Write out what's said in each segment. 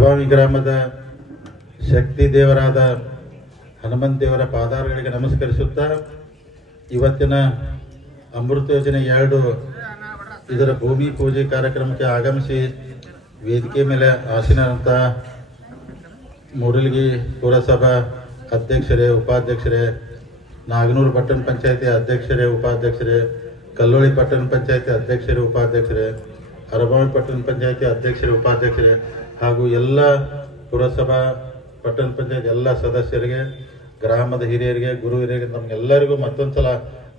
ಅರಬಾವಿ ಗ್ರಾಮದ ಶಕ್ತಿ ದೇವರಾದ ಹನುಮಂತ ದೇವರ ಪಾದಾರಗಳಿಗೆ ನಮಸ್ಕರಿಸುತ್ತಾ ಇವತ್ತಿನ ಅಮೃತ ಯೋಜನೆ ಎರಡು ಇದರ ಭೂಮಿ ಪೂಜೆ ಕಾರ್ಯಕ್ರಮಕ್ಕೆ ಆಗಮಿಸಿ ವೇದಿಕೆ ಮೇಲೆ ಆಸೀನರಂತ ಮೂಡಲಗಿ ಪುರಸಭಾ ಅಧ್ಯಕ್ಷರೇ, ಉಪಾಧ್ಯಕ್ಷರೇ, ನಾಗನೂರು ಪಟ್ಟಣ ಪಂಚಾಯತಿ ಅಧ್ಯಕ್ಷರೇ, ಉಪಾಧ್ಯಕ್ಷರೇ, ಕಲ್ಲೋಳಿ ಪಟ್ಟಣ ಪಂಚಾಯತಿ ಅಧ್ಯಕ್ಷರೇ, ಉಪಾಧ್ಯಕ್ಷರೇ ಅರಬಾವಿ ಪಟ್ಟಣ ಪಂಚಾಯತಿ ಅಧ್ಯಕ್ಷರೇ, ಉಪಾಧ್ಯಕ್ಷರೇ ಹಾಗೂ ಎಲ್ಲ ಪುರಸಭಾ ಪಟ್ಟಣ ಪಂಚಾಯತ್ ಎಲ್ಲ ಸದಸ್ಯರಿಗೆ, ಗ್ರಾಮದ ಹಿರಿಯರಿಗೆ, ಗುರು ಹಿರಿಯರಿಗೆ ನಮಗೆಲ್ಲರಿಗೂ ಮತ್ತೊಂದು ಸಲ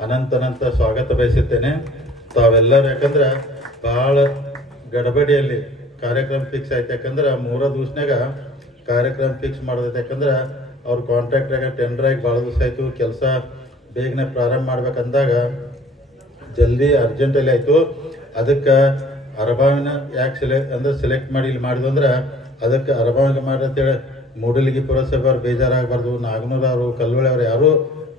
ಅನಂತ ಅನಂತ ಸ್ವಾಗತ ಬಯಸುತ್ತೇನೆ. ತಾವೆಲ್ಲರೂ ಯಾಕಂದ್ರೆ ಭಾಳ ಗಡಬಡಿಯಲ್ಲಿ ಕಾರ್ಯಕ್ರಮ ಫಿಕ್ಸ್ ಆಯ್ತು. ಯಾಕಂದ್ರೆ ಮೂರ ದಿವ್ಸನಾಗ ಕಾರ್ಯಕ್ರಮ ಫಿಕ್ಸ್ ಮಾಡೋದೈತೆ. ಯಾಕಂದ್ರೆ ಅವ್ರ ಕಾಂಟ್ರಾಕ್ಟ್ರಾಗ ಟೆಂಡರ್ ಆಗಿ ಭಾಳ ದಿವಸ ಆಯಿತು. ಕೆಲಸ ಬೇಗನೆ ಪ್ರಾರಂಭ ಮಾಡ್ಬೇಕಂದಾಗ ಜಲ್ದಿ ಅರ್ಜೆಂಟಲ್ಲಿ ಆಯಿತು. ಅದಕ್ಕೆ ಅರಬಾವಿನ ಯಾಕೆ ಸೆಲೆಕ್ಟ್ ಅಂದ್ರೆ ಸೆಲೆಕ್ಟ್ ಮಾಡಿ ಇಲ್ಲಿ ಮಾಡಿದ್ವು ಅಂದ್ರೆ ಅದಕ್ಕೆ ಅರಬಾವಿಗೆ ಮಾಡಿ ಅಂತೇಳಿ ಮೂಡಲಗಿ ಪುರಸಭೆ ಅವ್ರು ಬೇಜಾರಾಗಬಾರ್ದು, ನಾಗನೂರು ಅವರು ಕಲ್ಲೋಳಿ ಅವ್ರು ಯಾರೂ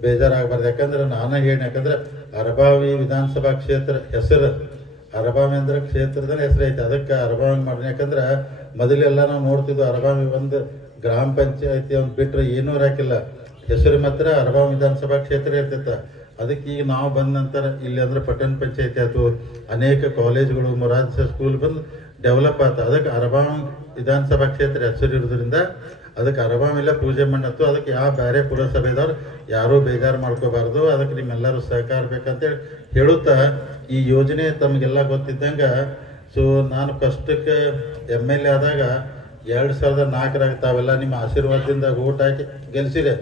ಬೇಜಾರಾಗಬಾರ್ದು. ಯಾಕಂದ್ರೆ ನಾನು ಹೇಳಿ ಯಾಕಂದ್ರೆ ಅರಬಾವಿ ವಿಧಾನಸಭಾ ಕ್ಷೇತ್ರ ಹೆಸರು, ಅರಬಾವಿ ಅಂದ್ರೆ ಕ್ಷೇತ್ರದ ಹೆಸರು ಐತೆ. ಅದಕ್ಕೆ ಅರಬಾವಿ ಮಾಡಿ ಯಾಕಂದ್ರೆ ಮೊದಲೆಲ್ಲ ನಾವು ನೋಡ್ತಿದ್ವು ಅರಬಾವಿ ಒಂದು ಗ್ರಾಮ ಪಂಚಾಯತಿ ಒಂದು ಬಿಟ್ಟರೆ ಏನೂ ಇರಾಕಿಲ್ಲ. ಹೆಸರು ಮಾತ್ರ ಅರಬಾವಿ ವಿಧಾನಸಭಾ ಕ್ಷೇತ್ರ ಇರ್ತಿತ್ತು ಅದಕ್ಕೆ ಈಗ ನಾವು ಬಂದ ನಂತರ ಇಲ್ಲಿ ಅಂದ್ರೆ ಪಟ್ಟಣ ಪಂಚಾಯತಿ ಆಯ್ತು ಅನೇಕ ಕಾಲೇಜುಗಳು ಮೊರಾರ್ಜಿ ಸ್ಕೂಲ್ ಬಂದು ಡೆವಲಪ್ ಆಯ್ತು ಅದಕ್ಕೆ ಅರಬಾಂ ವಿಧಾನಸಭಾ ಕ್ಷೇತ್ರ ಹೆಸರು ಇರೋದ್ರಿಂದ ಅದಕ್ಕೆ ಅರಬಾವಿಲ್ಲ ಪೂಜೆ ಮಾಡತ್ತು. ಅದಕ್ಕೆ ಯಾವ ಬೇರೆ ಪುರಸಭೆದವ್ರು ಯಾರೂ ಬೇಜಾರು ಮಾಡ್ಕೋಬಾರ್ದು. ಅದಕ್ಕೆ ನಿಮ್ಮೆಲ್ಲರೂ ಸಹಕಾರ ಬೇಕಂತೇಳಿ ಹೇಳುತ್ತಾ ಈ ಯೋಜನೆ ತಮಗೆಲ್ಲ ಗೊತ್ತಿದ್ದಂಗೆ ಸೊ ನಾನು ಫಸ್ಟಕ್ಕೆ ಎಂ ಎಲ್ ಎ ಆದಾಗ ಎರಡು ಸಾವಿರದ ನಾಲ್ಕರಾಗ ತಾವೆಲ್ಲ ನಿಮ್ಮ ಆಶೀರ್ವಾದದಿಂದ ಓಟ್ ಹಾಕಿ ಗೆಲ್ಸಿದೆ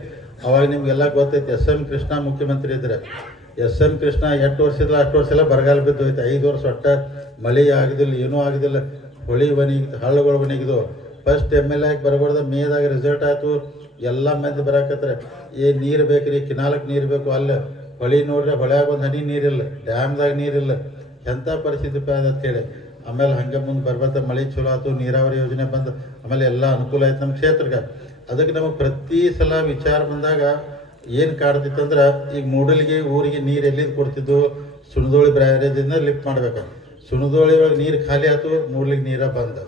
ಅವಾಗ ನಿಮ್ಗೆಲ್ಲ ಗೊತ್ತೈತೆ, ಎಸ್ ಎಂ ಕೃಷ್ಣ ಮುಖ್ಯಮಂತ್ರಿ ಇದ್ರೆ. ಎಸ್ ಎಂ ಕೃಷ್ಣ ಎಂಟು ವರ್ಷ ಇಲ್ಲ ಅಷ್ಟು ವರ್ಷ ಎಲ್ಲ ಬರಗಾಲ ಬಿದ್ದು ಹೋಯ್ತು ಐದು ವರ್ಷ ಒಟ್ಟ ಮಳೆ ಆಗಿದಿಲ್ಲ ಏನೂ ಆಗಿದಿಲ್ಲ ಹೊಳಿ ಒಣಗಿದ್ದು ಹಳ್ಳಗಳು ಒಣಗಿದ್ವು. ಫಸ್ಟ್ ಎಂ ಎಲ್ ಎಗೆ ಬರಬಾರ್ದು ಮೇದಾಗ ರಿಸಲ್ಟ್ ಆಯಿತು. ಎಲ್ಲ ಮಂದಿ ಬರಾಕತ್ತಾರೆ ಏ ನೀರು ಬೇಕ್ರಿ ಕಿನಾಲಕ್ಕೆ ನೀರು ಬೇಕು, ಅಲ್ಲಿ ಹೊಳಿ ನೋಡ್ರೆ ಹೊಳ್ಯಾಗ ಒಂದು ಹನಿ ನೀರಿಲ್ಲ ಡ್ಯಾಮ್ದಾಗ ನೀರಿಲ್ಲ ಎಂಥ ಪರಿಸ್ಥಿತಿ ಅಂತೇಳಿ ಆಮೇಲೆ ಹಂಗೆ ಮುಂದೆ ಬರ್ಬತ್ತ ಮಳೆ ಚಲೋ ಆಯ್ತು ನೀರಾವರಿ ಯೋಜನೆ ಬಂದು ಆಮೇಲೆ ಎಲ್ಲ ಅನುಕೂಲ ಆಯ್ತು ನಮ್ಮ ಕ್ಷೇತ್ರಕ್ಕೆ. ಅದಕ್ಕೆ ನಮಗೆ ಪ್ರತಿ ಸಲ ವಿಚಾರ ಬಂದಾಗ ಏನು ಕಾಡ್ತಿತ್ತು ಅಂದ್ರೆ, ಈಗ ಮೂಡಲಿಗೆ ಊರಿಗೆ ನೀರು ಎಲ್ಲಿಂದ ಕೊಡ್ತಿದ್ದು ಸುಣದೋಳಿ ಬ್ಯಾರೇಜಿಂದ ಲಿಫ್ಟ್ ಮಾಡ್ಬೇಕು. ಸುಣದೋಳಿ ಒಳಗೆ ನೀರು ಖಾಲಿ ಆಯ್ತು ಮೂಡ್ಲಿಗೆ ನೀರ ಬಂದ.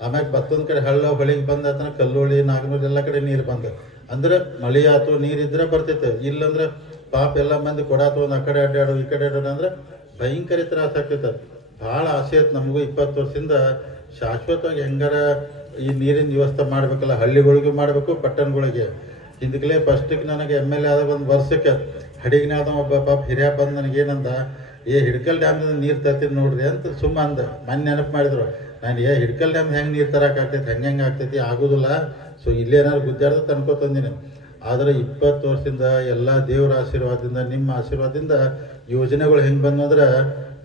ಆಮ್ಯಾಗ ಮತ್ತೊಂದು ಕಡೆ ಹಳ್ಳ ಹೊಳಿಗೆ ಬಂದ ಆತನ ಕಲ್ಲೋಳಿ ನಾಗನೂರು ಎಲ್ಲ ಕಡೆ ನೀರು ಬಂದ. ಅಂದ್ರೆ ಮಳೆ ಆಯ್ತು ನೀರು ಇದ್ರೆ ಬರ್ತೈತೆ ಇಲ್ಲಂದ್ರೆ ಪಾಪ ಎಲ್ಲ ಮಂದಿ ಕೊಡಾತು, ಒಂದು ಆ ಕಡೆ ಅಡ್ಡಾಡು ಈ ಕಡೆ ಅಡ್ಡಾಡು ಅಂದ್ರೆ ಭಯಂಕರ ತ್ರಾಸ ಆಗ್ತೈತೆ ಭಾಳ ಆಸೆ ಆಯ್ತು ನಮಗೂ ಇಪ್ಪತ್ತು ವರ್ಷದಿಂದ. ಶಾಶ್ವತವಾಗಿ ಹೆಂಗಾರ ಈ ನೀರಿನ ವ್ಯವಸ್ಥೆ ಮಾಡಬೇಕಲ್ಲ, ಹಳ್ಳಿಗಳಿಗೂ ಮಾಡಬೇಕು, ಪಟ್ಟಣಗಳಿಗೆ. ಇದಕ್ಕಲೇ ಫಸ್ಟಿಗೆ ನನಗೆ ಎಂ ಎಲ್ ಎ ಆದ ಒಂದು ವರ್ಷಕ್ಕೆ ಹಡಿಗಿನಾದ ಒಬ್ಬ ಪಾಪ ಹಿರಿಯ ಬಂದು ನನಗೆ ಏನಂದ, ಏ, ಹಿಡ್ಕಲ್ ಡ್ಯಾಮ್ದಿಂದ ನೀರು ತರ್ತೀನಿ ನೋಡ್ರಿ ಅಂತ ಸುಮ್ಮ ಅಂದ. ಮೊನ್ನೆ ನೆನಪು ಮಾಡಿದ್ರು. ನಾನು, ಏ, ಹಿಡ್ಕಲ್ ಡ್ಯಾಮ್ ಹೆಂಗೆ ನೀರು ತರಕ್ಕೆ ಆಗ್ತೈತಿ, ಹೆಂಗೆ ಹೆಂಗೆ ಆಗ್ತೈತಿ, ಆಗೋದಿಲ್ಲ. ಸೊ ಇಲ್ಲೇನಾದ್ರು ಗುದ್ದಾಡ್ದು ತನ್ಕೋ ತಂದಿನಿ. ಆದರೆ ಇಪ್ಪತ್ತು ವರ್ಷದಿಂದ ಎಲ್ಲ ದೇವರ ಆಶೀರ್ವಾದದಿಂದ, ನಿಮ್ಮ ಆಶೀರ್ವಾದದಿಂದ ಯೋಜನೆಗಳು ಹೆಂಗೆ ಬಂದು ಅಂದ್ರೆ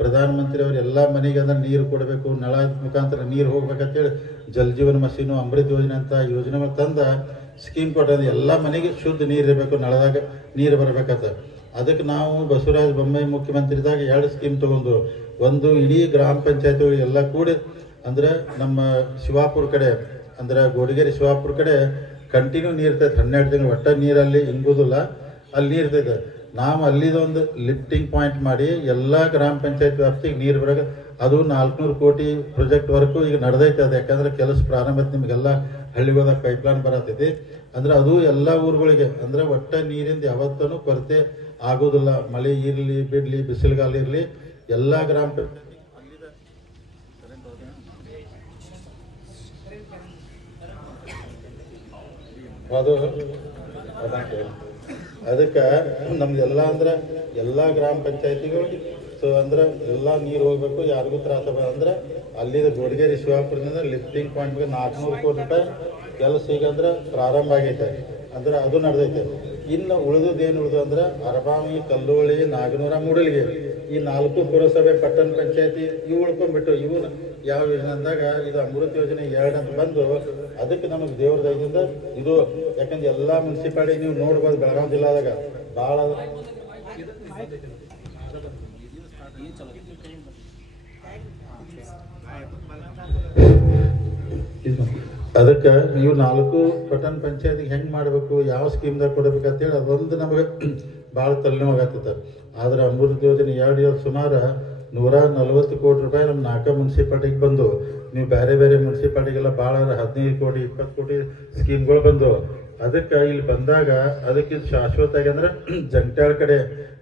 ಪ್ರಧಾನಮಂತ್ರಿ ಅವರು ಎಲ್ಲ ಮನೆಗೆ ಅಂದ್ರೆ ನೀರು ಕೊಡಬೇಕು, ನಳ ಮುಖಾಂತರ ನೀರು ಹೋಗ್ಬೇಕಂತೇಳಿ ಜಲ್ ಜೀವನ ಮಸೀನು, ಅಮೃತ್ ಯೋಜನೆ ಅಂತ ಯೋಜನೆಗಳು ತಂದ ಸ್ಕೀಮ್ ಕೊಟ್ಟಂದ್ರೆ ಎಲ್ಲ ಮನೆಗೆ ಶುದ್ಧ ನೀರು ಇರಬೇಕು, ನಳದಾಗ ನೀರು ಬರಬೇಕಂತ. ಅದಕ್ಕೆ ನಾವು ಬಸವರಾಜ ಬೊಮ್ಮಾಯಿ ಮುಖ್ಯಮಂತ್ರಿದಾಗ ಎರಡು ಸ್ಕೀಮ್ ತಗೊಂಡು, ಒಂದು ಇಡೀ ಗ್ರಾಮ ಪಂಚಾಯತಿಗಳು ಎಲ್ಲ ಕೂಡಿ ಅಂದ್ರೆ ನಮ್ಮ ಶಿವಾಪುರ ಕಡೆ, ಅಂದ್ರೆ ಗೋಡಿಗೇರಿ ಶಿವಾಪುರ ಕಡೆ ಕಂಟಿನ್ಯೂ ನೀರು ಇರ್ತೈತೆ. ಹನ್ನೆರಡು ತಿಂಗಳು ಒಟ್ಟ ನೀರಲ್ಲಿ ಇಂಗುದಿಲ್ಲ, ಅಲ್ಲಿ ನೀರು ಇರ್ತೈತೆ. ನಾವು ಅಲ್ಲಿದೊಂದು ಲಿಫ್ಟಿಂಗ್ ಪಾಯಿಂಟ್ ಮಾಡಿ ಎಲ್ಲ ಗ್ರಾಮ ಪಂಚಾಯತ್ ವ್ಯಾಪ್ತಿಗೆ ನೀರು ಬರೋಕೆ ಅದು ನಾಲ್ಕುನೂರು ಕೋಟಿ ಪ್ರಾಜೆಕ್ಟ್ ವರ್ಕು ಈಗ ನಡೆದೈತೆ ಅದು. ಯಾಕಂದ್ರೆ ಕೆಲಸ ಪ್ರಾರಂಭ ನಿಮಗೆಲ್ಲ ಹಳ್ಳಿಗೋದಾಗ ಪೈಪ್ಲೈನ್ ಬರತ್ತೈತಿ ಅಂದ್ರೆ ಅದು ಎಲ್ಲ ಊರುಗಳಿಗೆ, ಅಂದ್ರೆ ಒಟ್ಟ ನೀರಿಂದ ಯಾವತ್ತೂ ಕೊರತೆ ಆಗೋದಿಲ್ಲ. ಮಳೆ ಇರಲಿ, ಬಿಡಲಿ, ಬಿಸಿಲುಗಾಲ ಇರಲಿ, ಎಲ್ಲ ಗ್ರಾಮ ಪಂಚಾಯತ್ ಅದು ಅದಕ್ಕೆ ನಮ್ದೆಲ್ಲ ಅಂದ್ರೆ ಎಲ್ಲ ಗ್ರಾಮ ಪಂಚಾಯತಿಗಳಿಗೆ ಸೊ ಅಂದ್ರೆ ಎಲ್ಲ ನೀರು ಹೋಗ್ಬೇಕು, ಯಾರಿಗೂ ತ್ರಾಸ ಅಂದ್ರೆ ಅಲ್ಲಿದ ಗೋಡಗೇರಿ ಶಿವಾಪುರದಿಂದ ಲಿಫ್ಟಿಂಗ್ ಪಾಯಿಂಟ್ಗೆ ನಾಲ್ಕುನೂರು ಕೋಟಿ ರೂಪಾಯಿ ಕೆಲಸ ಈಗ ಅಂದ್ರೆ ಪ್ರಾರಂಭ ಆಗೈತೆ. ಅಂದ್ರೆ ಅದು ನಡೆದೈತೆ. ಇನ್ನು ಉಳಿದದ್ದು ಏನು ಉಳಿದು ಅಂದ್ರೆ ಅರಬಾವಿ ಕಲ್ಲುವಳಿ ನಾಗನೂರ, ಮೂಡಲಿಗೆ. ಈ ನಾಲ್ಕು ಪುರಸಭೆ ಪಟ್ಟಣ ಪಂಚಾಯತಿ ಇವು ಉಳ್ಕೊಂಡ್ಬಿಟ್ಟು ಇವು ಯಾವ ಯೋಜನೆ ಅಂದಾಗ ಇದು ಅಮೃತ ಯೋಜನೆ ಎರಡು ಅಂತ ಬಂದು ಅದಕ್ಕೆ ನಮಗೆ ದೇವ್ರ ದಯದಿಂದ ಇದು ಯಾಕಂದ್ರೆ ಎಲ್ಲ ಮುನ್ಸಿಪಾಲಿಟಿ ನೀವು ನೋಡ್ಬೋದು ಬೆಳಗಾವಿ ಜಿಲ್ಲಾದಾಗ ಭಾಳ ಅದಕ್ಕೆ ನೀವು ನಾಲ್ಕು ಪಟ್ಟಣ ಪಂಚಾಯತಿಗೆ ಹೆಂಗೆ ಮಾಡಬೇಕು, ಯಾವ ಸ್ಕೀಮ್ದಾಗ ಕೊಡಬೇಕು ಅಂತೇಳಿ ಅದೊಂದು ನಮಗೆ ಭಾಳ ತಲೆನೋವಾಗತ್ತದ. ಆದ್ರೆ ಅಮೃತ ಯೋಜನೆ ಎರಡು ಎರಡು ಸುಮಾರು ನೂರ ನಲ್ವತ್ತು ಕೋಟಿ ರೂಪಾಯಿ ನಮ್ಮ ನಾಲ್ಕು ಮುನ್ಸಿಪಾಲ್ಟಿಗೆ ಬಂದು, ನೀವು ಬೇರೆ ಬೇರೆ ಮುನ್ಸಿಪಾಲ್ಟಿಗೆಲ್ಲ ಭಾಳ ಹದಿನೈದು ಕೋಟಿ, ಇಪ್ಪತ್ತು ಕೋಟಿ ಸ್ಕೀಮ್ಗಳು ಬಂದು, ಅದಕ್ಕೆ ಇಲ್ಲಿ ಬಂದಾಗ ಅದಕ್ಕೆ ಶಾಶ್ವತ ಆಗಿ ಅಂದ್ರೆ ಜಂಗ್ಟಾಳ ಕಡೆ,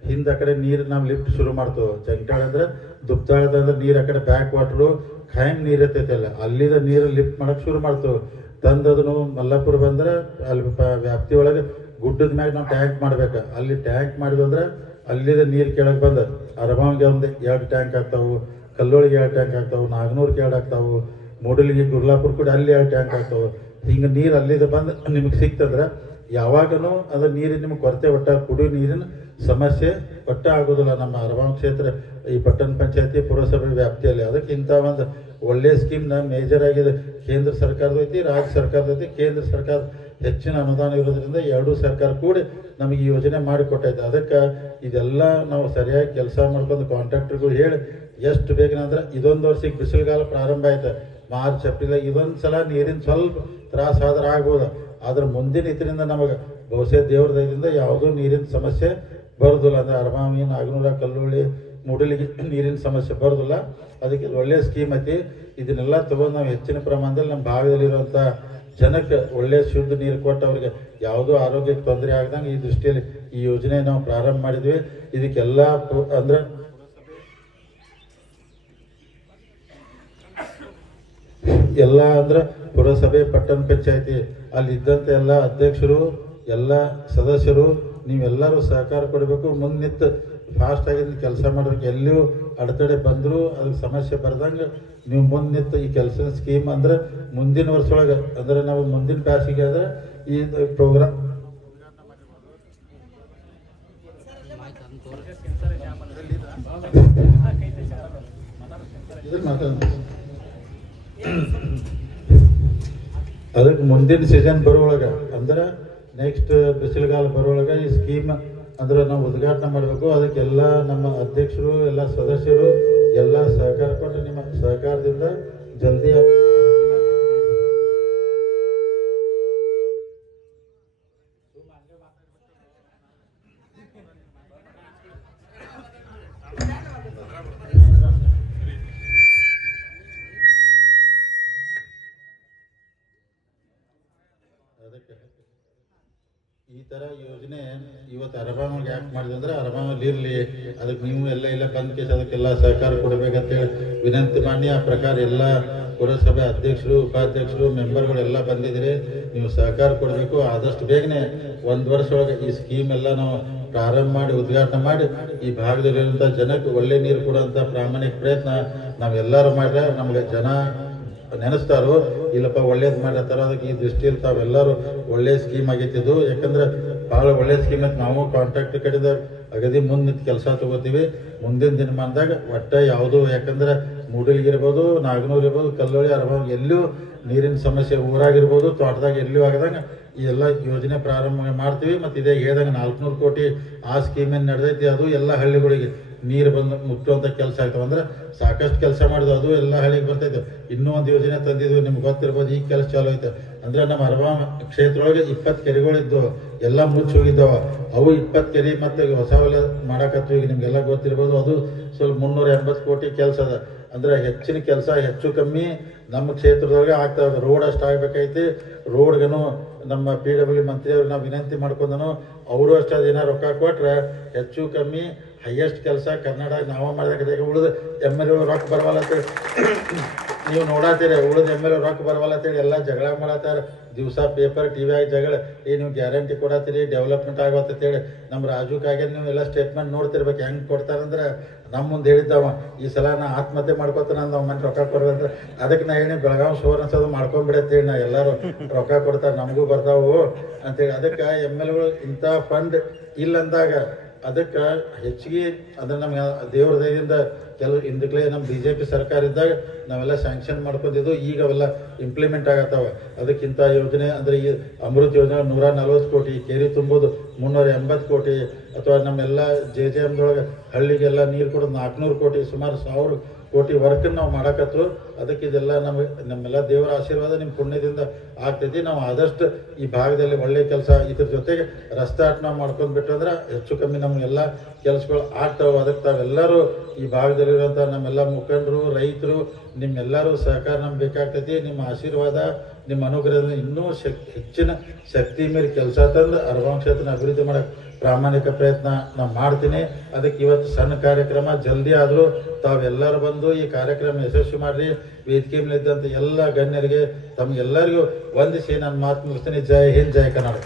ಹಿಂದ ಆ ಕಡೆ ನೀರು ನಾವು ಲಿಫ್ಟ್ ಶುರು ಮಾಡ್ತೇವೆ ಜಂಗ್ಟಾಳ ಅಂದ್ರೆ ದುಪ್ತಾಳದ ಅಂದ್ರೆ ನೀರು ಆ ಕಡೆ ಬ್ಯಾಕ್ ವಾಟ್ರು ಖಾಯಂ ನೀರು ಇರ್ತೈತೆ ಅಲ್ಲ, ಅಲ್ಲಿದ ನೀರು ಲಿಫ್ಟ್ ಮಾಡೋಕ್ಕೆ ಶುರು ಮಾಡ್ತೇವೆ ತಂದದನು ಮಲ್ಲಾಪುರ ಬಂದ್ರೆ ಅಲ್ಲಿ ವ್ಯಾಪ್ತಿ ಒಳಗೆ ಗುಡ್ಡದ ಮ್ಯಾಗ ನಾವು ಟ್ಯಾಂಕ್ ಮಾಡ್ಬೇಕು. ಅಲ್ಲಿ ಟ್ಯಾಂಕ್ ಮಾಡಿದಂದ್ರೆ ಅಲ್ಲಿದ ನೀರು ಕೆಳಗೆ ಬಂದ. ಅರಮಾವಿಗೆ ಒಂದು ಎರಡು ಟ್ಯಾಂಕ್ ಆಗ್ತಾವು, ಕಲ್ಲೋಳಿಗೆ ಎರಡು ಟ್ಯಾಂಕ್ ಆಗ್ತಾವು, ನಾಗನೂರ್ಗೆ ಎರಡು ಆಗ್ತಾವು, ಮೂಡಲಿಗೆ ಗುರ್ಲಾಪುರ ಕೂಡ ಅಲ್ಲಿ ಎರಡು ಟ್ಯಾಂಕ್ ಆಗ್ತಾವೆ. ಹಿಂಗೆ ನೀರು ಅಲ್ಲಿದ ಬಂದು ನಿಮಗೆ ಸಿಕ್ತಂದ್ರೆ ಯಾವಾಗಲೂ ಅದು ನೀರಿನ ನಿಮಗೆ ಕೊರತೆ ಒಟ್ಟ, ಕುಡಿಯೋ ನೀರಿನ ಸಮಸ್ಯೆ ಒಟ್ಟ ಆಗೋದಿಲ್ಲ. ನಮ್ಮ ಅರಬಾವ್ ಕ್ಷೇತ್ರ, ಈ ಪಟ್ಟಣ ಪಂಚಾಯತಿ, ಪುರಸಭೆ ವ್ಯಾಪ್ತಿಯಲ್ಲಿ. ಅದಕ್ಕಿಂತ ಒಂದು ಒಳ್ಳೆಯ ಸ್ಕೀಮ್ನ ಮೇಜರ್ ಆಗಿದೆ. ಕೇಂದ್ರ ಸರ್ಕಾರದ ಐತಿ ರಾಜ್ಯ ಸರ್ಕಾರದ ಐತಿ ಕೇಂದ್ರ ಸರ್ಕಾರ ಹೆಚ್ಚಿನ ಅನುದಾನ ಇರೋದ್ರಿಂದ ಎರಡೂ ಸರ್ಕಾರ ಕೂಡಿ ನಮಗೆ ಯೋಜನೆ ಮಾಡಿಕೊಟ್ಟೈತೆ. ಅದಕ್ಕೆ ಇದೆಲ್ಲ ನಾವು ಸರಿಯಾಗಿ ಕೆಲಸ ಮಾಡ್ಕೊಂಡು ಕಾಂಟ್ರಾಕ್ಟ್ರಿಗೂ ಹೇಳಿ ಎಷ್ಟು ಬೇಕು ಅಂದ್ರೆ ಇದೊಂದು ವರ್ಷಕ್ಕೆ ಬಿಸಿಲುಗಾಲ ಪ್ರಾರಂಭ ಆಯ್ತು. ಮಾರ್ಚ್, ಏಪ್ರಿಲ್ ಇದೊಂದು ಸಲ ನೀರಿನ ಸ್ವಲ್ಪ ತ್ರಾಸ ಆದ್ರೆ ಆಗ್ಬೋದು. ಆದ್ರೆ ಮುಂದಿನ ಇದರಿಂದ ನಮಗೆ ಬಹುಶಃ ದೇವ್ರ ದಯದಿಂದ ಯಾವುದೂ ನೀರಿನ ಸಮಸ್ಯೆ ಬರೋದಿಲ್ಲ. ಅಂದ್ರೆ ಅರಮಾಮಿ ನಾಗನೂರ ಕಲ್ಲೋಳಿ ಮೂಡಲಿಗೆ ನೀರಿನ ಸಮಸ್ಯೆ ಬರೋದಿಲ್ಲ. ಅದಕ್ಕೆ ಒಳ್ಳೆಯ ಸ್ಕೀಮ್ ಐತಿ. ಇದನ್ನೆಲ್ಲ ತಗೊಂಡು ನಾವು ಹೆಚ್ಚಿನ ಪ್ರಮಾಣದಲ್ಲಿ ನಮ್ಮ ಭಾಗದಲ್ಲಿರುವಂಥ ಜನಕ್ಕೆ ಒಳ್ಳೆಯ ಶುದ್ಧ ನೀರು ಕೊಟ್ಟು ಅವ್ರಿಗೆ ಯಾವುದೋ ಆರೋಗ್ಯಕ್ಕೆ ತೊಂದರೆ ಆಗ್ದಂಗೆ ಈ ದೃಷ್ಟಿಯಲ್ಲಿ ಈ ಯೋಜನೆ ನಾವು ಪ್ರಾರಂಭ ಮಾಡಿದ್ವಿ. ಇದಕ್ಕೆಲ್ಲ ಅಂದ್ರೆ ಎಲ್ಲ ಅಂದ್ರೆ ಪುರಸಭೆ, ಪಟ್ಟಣ ಪಂಚಾಯತಿ, ಅಲ್ಲಿ ಇದ್ದಂಥ ಎಲ್ಲ ಅಧ್ಯಕ್ಷರು, ಎಲ್ಲ ಸದಸ್ಯರು, ನೀವೆಲ್ಲರೂ ಸಹಕಾರ ಕೊಡಬೇಕು. ಮುಂದೆ ಫಾಸ್ಟ್ ಆಗಿ ಕೆಲಸ ಮಾಡೋಕೆ ಎಲ್ಲಿಯೂ ಅಡೆತಡೆ ಬಂದರೂ ಅದಕ್ಕೆ ಸಮಸ್ಯೆ ಬರ್ದಂಗೆ ನೀವು ಮುಂದೆ ನಿಂತು ಈ ಕೆಲಸದ ಸ್ಕೀಮ್ ಅಂದ್ರೆ ಮುಂದಿನ ವರ್ಷದೊಳಗೆ ಒಳಗೆ ಅಂದ್ರೆ ನಾವು ಮುಂದಿನ ಬ್ಯಾಸಿಗೆ ಆದ್ರೆ ಈ ಪ್ರೋಗ್ರಾಮ್ ಅದಕ್ಕೆ ಮುಂದಿನ ಸೀಸನ್ ಬರೋ ಒಳಗೆ ಅಂದ್ರೆ ನೆಕ್ಸ್ಟ್ ಬಿಸಿಲುಗಾಲ ಬರೋಳಗ ಈ ಸ್ಕೀಮ್ ಅಂದ್ರೆ ನಾವು ಉದ್ಘಾಟನೆ ಮಾಡಬೇಕು. ಅದಕ್ಕೆಲ್ಲ ನಮ್ಮ ಅಧ್ಯಕ್ಷರು, ಎಲ್ಲ ಸದಸ್ಯರು ಎಲ್ಲ ಸಹಕಾರ ಕೊಟ್ಟು ನಿಮ್ಮ ಸಹಕಾರದಿಂದ ಜಲ್ದಿ ಯೋಜನೆ ಇವತ್ತು ಅರಬಾಮಲ್ಲಿ ಯಾಕೆ ಮಾಡಿದೆ ಅಂದ್ರೆ ಅರಬಾಮಲ್ಲಿ ಇರಲಿ, ಅದಕ್ಕೆ ನೀವು ಎಲ್ಲ ಎಲ್ಲ ಬಂದ್ ಕೇಸ್ ಅದಕ್ಕೆಲ್ಲ ಸಹಕಾರ ಕೊಡಬೇಕಂತೇಳಿ ವಿನಂತಿ ಮಾಡಿ ಆ ಪ್ರಕಾರ ಎಲ್ಲ ಪುರಸಭೆ ಅಧ್ಯಕ್ಷರು, ಉಪಾಧ್ಯಕ್ಷರು ಮೆಂಬರ್ಗಳೆಲ್ಲ ಬಂದಿದ್ದೀರಿ. ನೀವು ಸಹಕಾರ ಕೊಡಬೇಕು. ಆದಷ್ಟು ಬೇಗನೆ ಒಂದು ವರ್ಷ ಈ ಸ್ಕೀಮ್ ಎಲ್ಲ ನಾವು ಪ್ರಾರಂಭ ಮಾಡಿ, ಉದ್ಘಾಟನೆ ಮಾಡಿ, ಈ ಭಾಗದಲ್ಲಿರುವಂಥ ಜನಕ್ಕೆ ಒಳ್ಳೆ ನೀರು ಕೊಡುವಂಥ ಪ್ರಾಮಾಣಿಕ ಪ್ರಯತ್ನ ನಾವೆಲ್ಲರೂ ಮಾಡಿದ್ರೆ ನಮಗೆ ಜನ ನೆನೆಸ್ತಾರೋ, ಇಲ್ಲಪ್ಪ ಒಳ್ಳೇದು ಮಾಡಿರ್ತಾರೋ ಅದಕ್ಕೆ ಈ ದೃಷ್ಟಿಯಲ್ಲಿ ತಾವೆಲ್ಲರೂ ಒಳ್ಳೆ ಸ್ಕೀಮ್ ಆಗೈತಿದ್ದು ಯಾಕಂದ್ರೆ ಭಾಳ ಒಳ್ಳೆ ಸ್ಕೀಮ್ ಅಂತ ನಾವು ಕಾಂಟ್ರಾಕ್ಟ್ ಕಡೆದ ಅಗದಿ ಮುಂದೆ ನಿಂತು ಕೆಲಸ ತಗೋತೀವಿ. ಮುಂದಿನ ದಿನಮಾನದಾಗ ಒಟ್ಟ ಯಾವುದು ಯಾಕಂದ್ರೆ ಮೂಡಲ್ಗಿರ್ಬೋದು ನಾಗನೂರ್ ಇರ್ಬೋದು, ಕಲ್ಲೋಳಿ ಅರಬಾವ್ ಎಲ್ಲೂ ನೀರಿನ ಸಮಸ್ಯೆ ಊರಾಗಿರ್ಬೋದು, ತೋಟದಾಗ ಎಲ್ಲೂ ಆಗದಂಗೆ ಎಲ್ಲ ಯೋಜನೆ ಪ್ರಾರಂಭ ಮಾಡ್ತೀವಿ. ಮತ್ತು ಇದೇ ಹೇಳ್ದಂಗೆ ನಾಲ್ಕುನೂರು ಕೋಟಿ ಆ ಸ್ಕೀಮ್ ಏನು ನಡೆದೈತಿ. ಅದು ಎಲ್ಲ ಹಳ್ಳಿಗಳಿಗೆ ನೀರು ಬಂದು ಮುಟ್ಟುವಂಥ ಕೆಲಸ ಆಗ್ತಾವೆ. ಅಂದ್ರೆ ಸಾಕಷ್ಟು ಕೆಲಸ ಮಾಡಿದ್ವು ಅದು ಎಲ್ಲ ಹಳ್ಳಿಗೆ ಬರ್ತೈತೆ ಇನ್ನೂ ಒಂದು ಯೋಜನೆ ತಂದಿದ್ವು, ನಿಮ್ಗೆ ಗೊತ್ತಿರ್ಬೋದು ಈಗ ಕೆಲಸ ಚಾಲು ಐತೆ. ಅಂದ್ರೆ ನಮ್ಮ ಅರಬಾ ಕ್ಷೇತ್ರ ಒಳಗೆ ಇಪ್ಪತ್ತು ಕೆರೆಗಳಿದ್ದು ಎಲ್ಲ ಮುಚ್ಚಿ ಹೋಗಿದ್ದಾವೆ. ಅವು ಇಪ್ಪತ್ತು ಕೆರೆ ಮತ್ತೆ ಹೊಲ ಮಾಡಕತ್ತೀವಿ ಈಗ ನಿಮ್ಗೆಲ್ಲ ಗೊತ್ತಿರ್ಬೋದು. ಅದು ಸ್ವಲ್ಪ ಮುನ್ನೂರ ಎಂಬತ್ತು ಕೋಟಿ ಕೆಲಸ ಅದ. ಅಂದ್ರೆ ಹೆಚ್ಚಿನ ಕೆಲಸ ಹೆಚ್ಚು ಕಮ್ಮಿ ನಮ್ಮ ಕ್ಷೇತ್ರದೊಳಗೆ ಆಗ್ತಾ ಇದೆ ರೋಡ್ ಅಷ್ಟು ಆಗ್ಬೇಕೈತಿ ರೋಡ್ಗೂ ನಮ್ಮ ಪಿ ಡಬ್ಲ್ಯೂ ಮಂತ್ರಿ ಅವ್ರಿಗೆ ನಾವು ವಿನಂತಿ ಮಾಡ್ಕೊಂಡನು, ಅವರು ಅಷ್ಟೇ ದಿನ ರೊಕ್ಕ ಕೊಟ್ರೆ ಹೆಚ್ಚು ಕಮ್ಮಿ ಹೈಯೆಸ್ಟ್ ಕೆಲಸ ಕನ್ನಡ ನಾವು ಮಾಡಿದಾಗ ಉಳಿದು ಎಂ ಎಲ್ ಎ ರೊಕ್ಕ ಬರವಲ್ಲ ನೀವು ನೋಡತ್ತೀರಿ ಉಳಿದ ಎಂ ಎಲ್ ರೊಕ್ಕ ಬರವಲ್ಲ ಅಂತೇಳಿ ಎಲ್ಲ ಜಗಳ ಮಾಡತ್ತಾರ. ದಿವಸ ಪೇಪರ್ ಟಿವಿಯಾಗ ಜಗಳ. ಏ, ನೀವು ಗ್ಯಾರಂಟಿ ಕೊಡತ್ತೀರಿ ಡೆವಲಪ್ಮೆಂಟ್ ಆಗತ್ತೆ ಅಂತೇಳಿ. ನಮ್ಮ ರಾಜುಕಾಗೆ ನೀವು ಎಲ್ಲ ಸ್ಟೇಟ್ಮೆಂಟ್ ನೋಡ್ತಿರ್ಬೇಕು. ಹೆಂಗೆ ಕೊಡ್ತಾರಂದ್ರೆ ನಮ್ಮ ಮುಂದೆ ಹೇಳಿದ್ದವ. ಈ ಸಲ ನಾ ಆತ್ಮಹತ್ಯೆ ಮಾಡ್ಕೊತಾನ ಅಂದ ಮನೆ ರೊಕ್ಕ ಕೊಡ್ಬೇಕಂದ್ರೆ ಅದಕ್ಕೆ ನಾ ಹೇಳಿ ಬೆಳಗಾವಿ ಶೋರ್ ಅನ್ಸೋದು ಮಾಡ್ಕೊಂಡ್ಬಿಡತ್ತೇಳಿ ನಾ ಎಲ್ಲರೂ. ರೊಕ್ಕ ಕೊಡ್ತಾರೆ, ನಮಗೂ ಬರ್ತಾವು ಅಂತೇಳಿ. ಅದಕ್ಕೆ ಎಂ ಎಲ್ ಎಗಳು ಇಂಥ ಫಂಡ್ ಇಲ್ಲಂದಾಗ ಅದಕ್ಕೆ ಹೆಚ್ಚಿಗೆ ಅಂದ್ರೆ ನಮ್ಗೆ ದೇವ್ರ ದಯದಿಂದ ಕೆಲವು ಹಿಂದಕ್ಲೇ ನಮ್ಮ ಬಿ ಜೆ ಪಿ ಸರ್ಕಾರ ಇದ್ದಾಗ ನಾವೆಲ್ಲ ಸ್ಯಾಂಕ್ಷನ್ ಮಾಡ್ಕೊಂಡಿದ್ದು, ಈಗ ಅವೆಲ್ಲ ಇಂಪ್ಲಿಮೆಂಟ್ ಆಗತ್ತವೆ. ಅದಕ್ಕಿಂತ ಯೋಜನೆ ಅಂದರೆ ಈ ಅಮೃತ್ ಯೋಜನೆ ನೂರ ನಲ್ವತ್ತು ಕೋಟಿ, ಕೇರಿ ತುಂಬೋದು ಮುನ್ನೂರ ಎಂಬತ್ತು ಕೋಟಿ, ಅಥವಾ ನಮ್ಮೆಲ್ಲ ಜೆ ಜೆ ಎಮ್ದೊಳಗೆ ಹಳ್ಳಿಗೆಲ್ಲ ನೀರು ಕೊಡೋದು ನಾಲ್ಕುನೂರು ಕೋಟಿ, ಸುಮಾರು ಸಾವಿರ ಕೋಟಿ ವರ್ಕ್ ನಾವು ಮಾಡಕತ್ತು ಅದಕ್ಕೆ ಇದೆಲ್ಲ ನಮಗೆ, ನಮ್ಮೆಲ್ಲ ದೇವರ ಆಶೀರ್ವಾದ ನಿಮ್ಮ ಪುಣ್ಯದಿಂದ ಆಗ್ತೈತಿ. ನಾವು ಆದಷ್ಟು ಈ ಭಾಗದಲ್ಲಿ ಒಳ್ಳೆ ಕೆಲಸ, ಇದ್ರ ಜೊತೆಗೆ ರಸ್ತೆ ಆಟ ನಾವು ಮಾಡ್ಕೊಂಡ್ಬಿಟ್ಟು ಅಂದ್ರೆ ಹೆಚ್ಚು ಕಮ್ಮಿ ನಮಗೆಲ್ಲ ಕೆಲಸಗಳು ಆಗ್ತಾವೆ. ಅದಕ್ಕೆ ತಾವೆಲ್ಲರೂ ಈ ಭಾಗದಲ್ಲಿರುವಂಥ ನಮ್ಮೆಲ್ಲ ಮುಖಂಡರು, ರೈತರು, ನಿಮ್ಮೆಲ್ಲರೂ ಸಹಕಾರ ನಮ್ಗೆ ಬೇಕಾಗ್ತೈತಿ. ನಿಮ್ಮ ಆಶೀರ್ವಾದ ನಿಮ್ಮ ಅನುಗ್ರಹದಿಂದ ಇನ್ನೂ ಶಕ್ ಹೆಚ್ಚಿನ ಶಕ್ತಿ ಮೇಲೆ ಕೆಲಸ ತಂದು ಅರವಾಂ ಕ್ಷೇತ್ರನ ಅಭಿವೃದ್ಧಿ ಮಾಡೋಕ್ಕೆ ಪ್ರಾಮಾಣಿಕ ಪ್ರಯತ್ನ ನಾನು ಮಾಡ್ತೀನಿ. ಅದಕ್ಕೆ ಇವತ್ತು ಸಣ್ಣ ಕಾರ್ಯಕ್ರಮ, ಜಲ್ದಿ ಆದರೂ ತಾವೆಲ್ಲರೂ ಬಂದು ಈ ಕಾರ್ಯಕ್ರಮ ಯಶಸ್ವಿ ಮಾಡಿರಿ. ವೇದಿಕೆ ಮೇಲೆ ಇದ್ದಂಥ ಎಲ್ಲ ಗಣ್ಯರಿಗೆ, ತಮಗೆಲ್ಲರಿಗೂ ವಂದಿಸಿ ನಾನು ಮಾತು ಮುಗಿಸ್ತೀನಿ. ಜೈ ಹಿಂದ್, ಜೈ ಕರ್ನಾಟಕ.